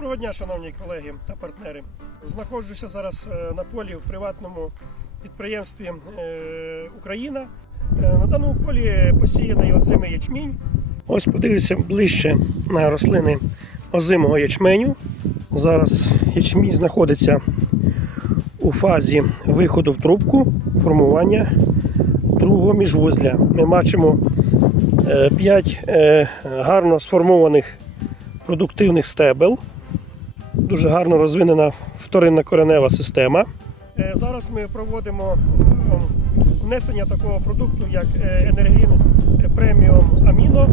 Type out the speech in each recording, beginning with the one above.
Доброго дня, шановні колеги та партнери. Знаходжуся зараз е, на полі в приватному підприємстві е, Україна. Е, На даному полі посіяний озимий ячмінь. Ось подивіться ближче на рослини озимого ячменю. Зараз ячмінь знаходиться у фазі виходу в трубку формування другого міжвузля. Ми бачимо 5 гарно сформованих продуктивних стебел. Дуже гарно розвинена вторинна коренева система. Е, Зараз ми проводимо е, внесення такого продукту, як е, енергін преміум аміно.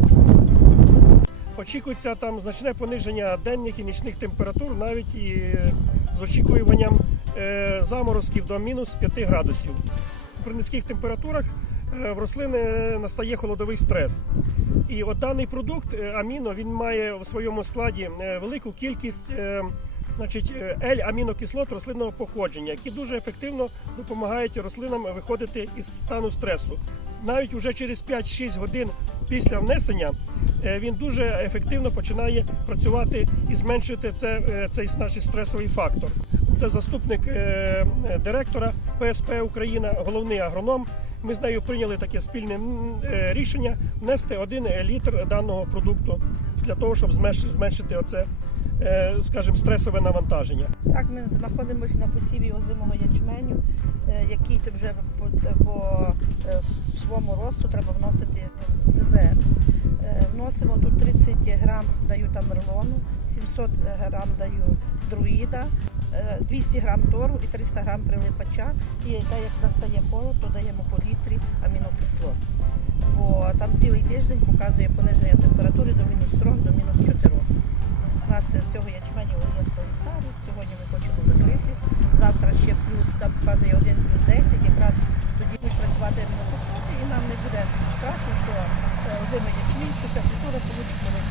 Очікується там значне пониження денних і нічних температур, навіть і е, з очікуванням е, заморозків до мінус 5 градусів. При низьких температурах е, в рослини настає холодовий стрес. І от даний продукт е, аміно він має в своєму складі е, велику кількість е, значить, е, L-амінокислот рослинного походження, які дуже ефективно допомагають рослинам виходити із стану стресу. Навіть уже через 5-6 годин після внесення е, він дуже ефективно починає працювати і зменшити це, е, цей наш стресовий фактор. Це заступник е, е, директора ПСП Україна, головний агроном. Ми з нею прийняли таке спільне е, рішення внести один літр даного продукту для того, щоб зменш- зменшити оце, скажімо, стресове навантаження. Так, ми знаходимося на посіві озимого ячменю, який вже по, своєму росту треба вносити ЗЗР. Е, Вносимо тут 30 грам даю тамерлону, 700 грам даю друїда, е, 200 грам тору і 300 грам прилипача. І та, як настає холод, то даємо по літрі амінокислот. Бо там цілий тиждень показує пониження температури до мінус працювати амінокислоти і